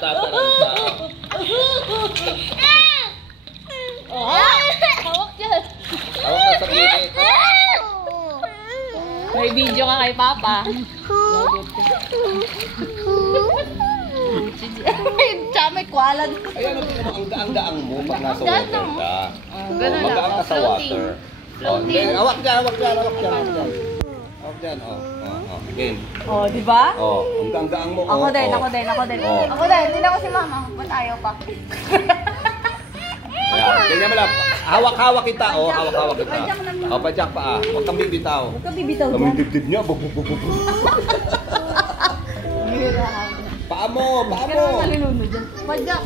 tataranta. Hawak dyan. Hawak ka sa gilid. May video ka kay Papa. Tsaka may kwalan. Ayan ang gaang mo pag nasa water ka. Ganun lang. Magaang ka sa water. Hawak dyan, hawak dyan, hawak dyan. Hawak dyan, again. Oh, di ba? Oh, ang gaang mo. Ako din. Oh. Ako din. Tingnan ko si Mama. Ba't ayaw pa? Ayan, ganyan mo lang. Hawak-hawak kita, hawak-hawak kita. Padyak pa, huwag kang bibitaw. Huwag ka bibitaw Kami dyan. dibdib niya, Paa mo. Nalilunod dyan. Padyak.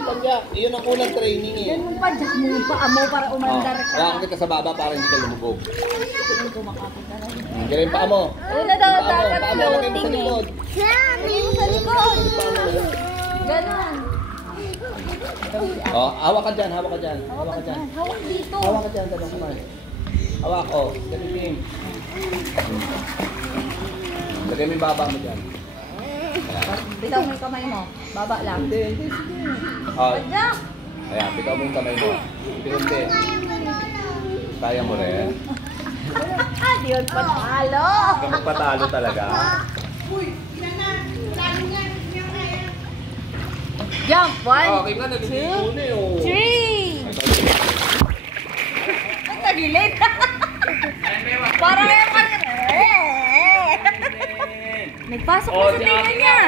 Padyak. Iyon ang unang training eh. Yan yung padyak mo yung paa mo para umandar ka. Hawakan kita sa baba para hindi ka lumubog. Yung kumakapit ka rin. Ganyan yung paa mo. Una daw dapat Paa mo, lagay mo sa floating eh. likod. Lagay mo sa likod. Ganon. Hawak ka dyan. Hawak Hawak dito. Hawak ka dyan, dalawang kamay. Hawak, gamitin. Lagay mo yung baba mo dyan. Bitaw mo yung kamay mo. Baba lang. Hindi. Padyak. Ayan, bitaw mo yung kamay mo. Hindi. Kaya mo rin. Di yun patalo. Huwag kang magpatalo talaga. Jump. 1, Okay nga, naliligo na yun. 3. Ang tagilid. Parang yung Nagpasok na sa tinga niya.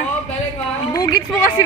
Bugits mo kasi.